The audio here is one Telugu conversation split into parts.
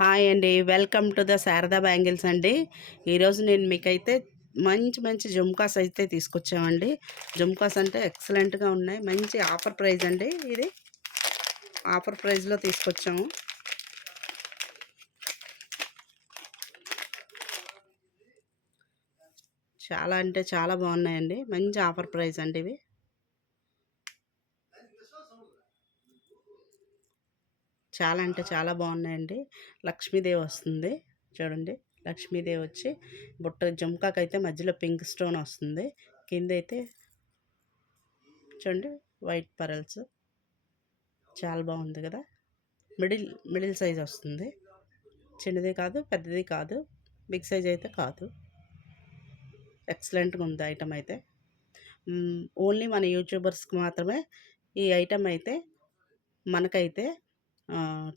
హాయ్ అండి, welcome to the Sharada bangles అండి. ఈరోజు నేను మీకైతే మంచి మంచి జుమ్కాస్ అయితే తీసుకొచ్చామండి. జుమ్కాస్ అంటే ఎక్సలెంట్గా ఉన్నాయి. మంచి ఆఫర్ ప్రైస్ అండి. ఇది ఆఫర్ ప్రైస్లో తీసుకొచ్చాము. చాలా అంటే చాలా బాగున్నాయండి. మంచి ఆఫర్ ప్రైస్ అండి. ఇవి చాలా అంటే చాలా బాగున్నాయండి. లక్ష్మీదేవి వస్తుంది చూడండి. లక్ష్మీదేవి వచ్చి బుట్ట జుమ్కాకైతే మధ్యలో పింక్ స్టోన్ వస్తుంది. కింద అయితే చూడండి వైట్ పరల్స్. చాలా బాగుంది కదా. మిడిల్ మిడిల్ సైజ్ వస్తుంది. చిన్నది కాదు, పెద్దది కాదు, బిగ్ సైజ్ అయితే కాదు. ఎక్సలెంట్గా ఉంది ఐటమ్ అయితే. ఓన్లీ మన యూట్యూబర్స్కి మాత్రమే ఈ ఐటమ్ అయితే మనకైతే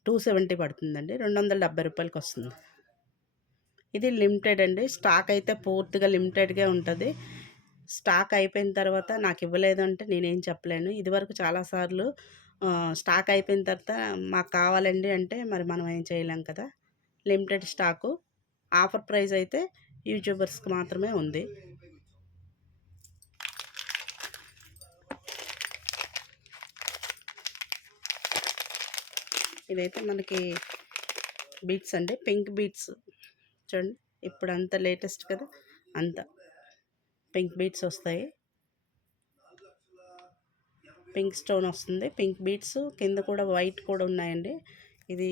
270 పడుతుందండి. 270 రూపాయలకి వస్తుంది. ఇది లిమిటెడ్ అండి. స్టాక్ అయితే పూర్తిగా లిమిటెడ్గా ఉంటుంది. స్టాక్ అయిపోయిన తర్వాత నాకు ఇవ్వలేదు అంటే నేనేం చెప్పలేను. ఇదివరకు చాలాసార్లు స్టాక్ అయిపోయిన తర్వాత మాకు కావాలండి అంటే మరి మనం ఏం చేయలేం కదా. లిమిటెడ్ స్టాకు, ఆఫర్ ప్రైస్ అయితే యూట్యూబర్స్కి మాత్రమే ఉంది. ఇదైతే మనకి బీట్స్ అండి, పింక్ బీట్స్ చూడండి. ఇప్పుడు అంత లేటెస్ట్ కదా, అంత పింక్ బీట్స్ వస్తాయి. పింక్ స్టోన్ వస్తుంది, పింక్ బీట్స్ కింద కూడా వైట్ కూడా ఉన్నాయండి. ఇది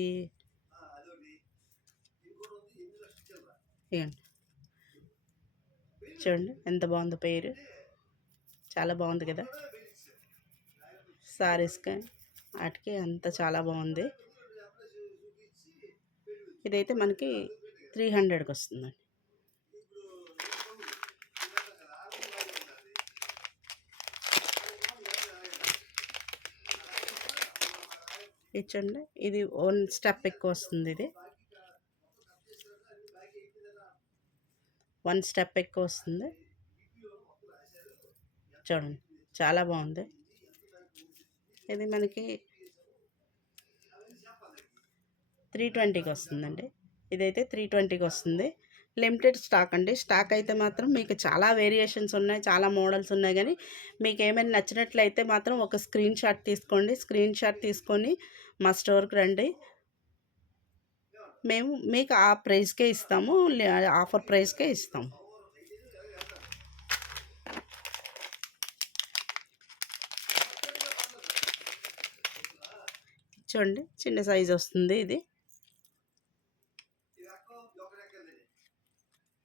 చూడండి ఎంత బాగుందో పేరు. చాలా బాగుంది కదా. సారీస్కి వాటికి అంత చాలా బాగుంది. ఇదైతే మనకి 300కి వస్తుందండి. ఇచ్చండి. ఇది 1 స్టెప్ ఎక్కువ వస్తుంది. ఇది 1 స్టెప్ ఎక్కువ వస్తుంది. చూడండి చాలా బాగుంది. ఇది మనకి 320కి వస్తుందండి. ఇదైతే 320కి వస్తుంది. లిమిటెడ్ స్టాక్ అండి. స్టాక్ అయితే మాత్రం మీకు చాలా వేరియేషన్స్ ఉన్నాయి, చాలా మోడల్స్ ఉన్నాయి. కానీ మీకు ఏమైనా నచ్చినట్లయితే మాత్రం ఒక స్క్రీన్ షాట్ తీసుకోండి. స్క్రీన్ షాట్ తీసుకొని మా స్టోర్కి రండి. మేము మీకు ఆ ప్రైస్కే ఇస్తాము, ఆఫర్ ప్రైస్కే ఇస్తాము. చూడండి చిన్న సైజ్ వస్తుంది. ఇది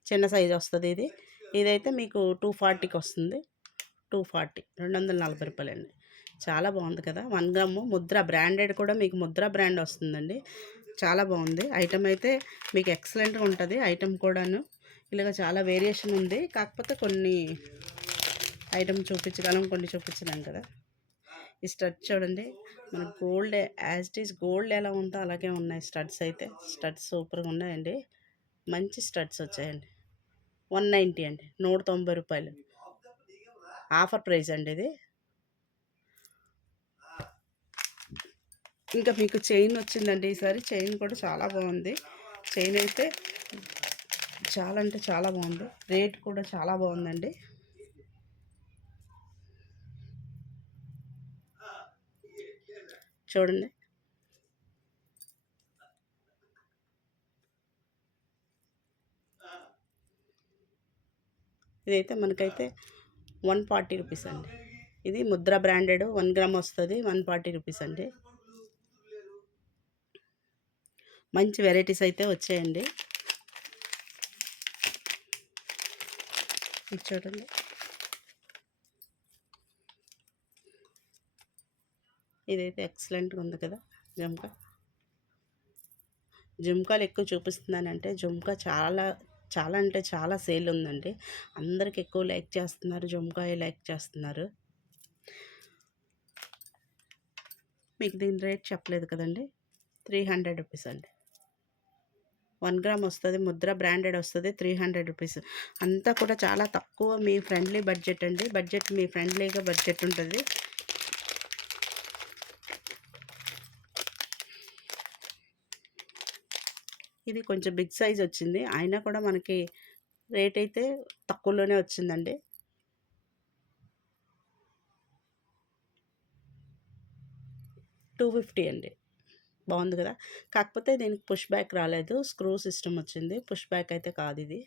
చిన్న సైజ్ వస్తుంది. ఇదైతే మీకు 240కి వస్తుంది. 240, 240 రూపాయలండి. చాలా బాగుంది కదా. 1 గ్రాము ముద్ర బ్రాండెడ్ కూడా మీకు ముద్ర బ్రాండ్ వస్తుందండి. చాలా బాగుంది ఐటమ్ అయితే. మీకు ఎక్సలెంట్గా ఉంటుంది ఐటమ్ కూడాను. ఇలాగ చాలా వేరియేషన్ ఉంది. కాకపోతే కొన్ని ఐటమ్ చూపించగలం, కొన్ని చూపించలేం కదా. ఈ స్టడ్ చూడండి, మన gold as it is gold ఎలా ఉందో అలాగే ఉన్నాయి స్టడ్స్ అయితే. స్టడ్స్ సూపర్గా ఉన్నాయండి. మంచి స్టడ్స్ వచ్చాయండి. 190 అండి, 190 రూపాయలు ఆఫర్ ప్రైస్ అండి ఇది. ఇంకా మీకు చైన్ వచ్చిందండి ఈసారి. చైన్ కూడా చాలా బాగుంది. చైన్ అయితే చాలా అంటే చాలా బాగుంది. రేట్ కూడా చాలా బాగుందండి. చూడండి ఇదైతే మనకైతే 140 రూపీస్ అండి. ఇది ముద్ర బ్రాండెడ్ 1 గ్రామ్ వస్తుంది. 140 రూపీస్ అండి. మంచి వెరైటీస్ అయితే వచ్చాయండి. ఇది చూడండి. ఇదైతే ఎక్సలెంట్గా ఉంది కదా. జుమ్కాలు ఎక్కువ చూపిస్తున్నానంటే జుమ్కా చాలా చాలా అంటే చాలా సేల్ ఉందండి. అందరికి ఎక్కువ లైక్ చేస్తున్నారు, జుమ్కాయే లైక్ చేస్తున్నారు. మీకు దీని రేట్ చెప్పలేదు కదండి. 300 రూపీస్ అండి. 1 గ్రామ్ వస్తుంది, ముద్ర బ్రాండెడ్ వస్తుంది. 300 రూపీస్. అంతా కూడా చాలా తక్కువ. మీ ఫ్రెండ్లీ బడ్జెట్ అండి. బడ్జెట్ మీ ఫ్రెండ్లీగా బడ్జెట్ ఉంటుంది. ఇది కొంచెం బిగ్ సైజ్ వచ్చింది, అయినా కూడా మనకి రేట్ అయితే తక్కువలోనే వచ్చిందండి. $250 అండి. బాగుంది కదా. కాకపోతే దీనికి పుష్ బ్యాక్ రాలేదు, స్క్రూ సిస్టమ్ వచ్చింది, పుష్ బ్యాక్ అయితే కాదు ఇది.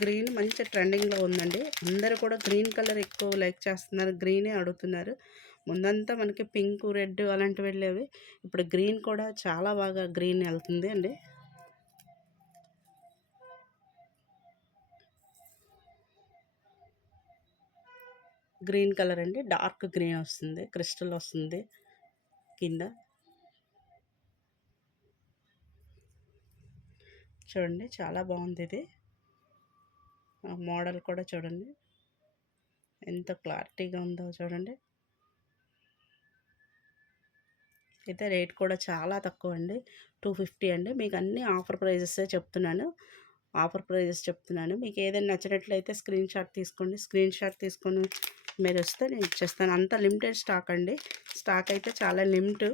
గ్రీన్ మంచి ట్రెండింగ్లో ఉందండి, అందరూ కూడా గ్రీన్ కలర్ ఎక్కువ లైక్ చేస్తున్నారు, గ్రీనే అడుగుతున్నారు. ముందంతా మనకి పింక్ రెడ్ అలాంటివి వెళ్ళేవి, ఇప్పుడు గ్రీన్ కూడా చాలా బాగా గ్రీన్ వెళ్తుంది అండి. గ్రీన్ కలర్ అండి, డార్క్ గ్రీన్ వస్తుంది, క్రిస్టల్ వస్తుంది కింద. చూడండి చాలా బాగుంది ఇది. మోడల్ కూడా చూడండి ఎంత క్లారిటీగా ఉందో చూడండి. అయితే రేట్ కూడా చాలా తక్కువ అండి, 250 అండి. మీకు అన్ని ఆఫర్ ప్రైజెస్ చెప్తున్నాను, మీకు ఏదైనా నచ్చినట్లయితే స్క్రీన్ షాట్ తీసుకోండి, స్క్రీన్ షాట్ తీసుకొని మీరు వస్తే నేను ఇచ్చేస్తాను. అంత లిమిటెడ్ స్టాక్ అండి, స్టాక్ అయితే చాలా లిమిట్.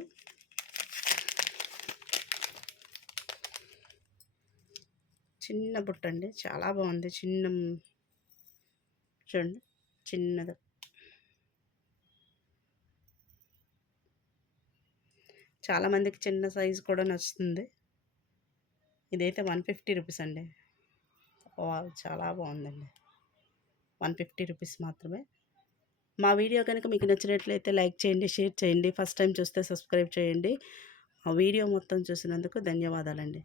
చిన్న బుట్ట అండి, చాలా బాగుంది, చిన్న చూడండి చిన్నది. చాలామందికి చిన్న సైజు కూడా నచ్చుతుంది. ఇదైతే 150 రూపీస్ అండి. చాలా బాగుందండి, 150 రూపీస్ మాత్రమే. మా వీడియో కనుక మీకు నచ్చినట్లయితే లైక్ చేయండి, షేర్ చేయండి, ఫస్ట్ టైం చూస్తే సబ్స్క్రైబ్ చేయండి. ఆ వీడియో మొత్తం చూసినందుకు ధన్యవాదాలండి.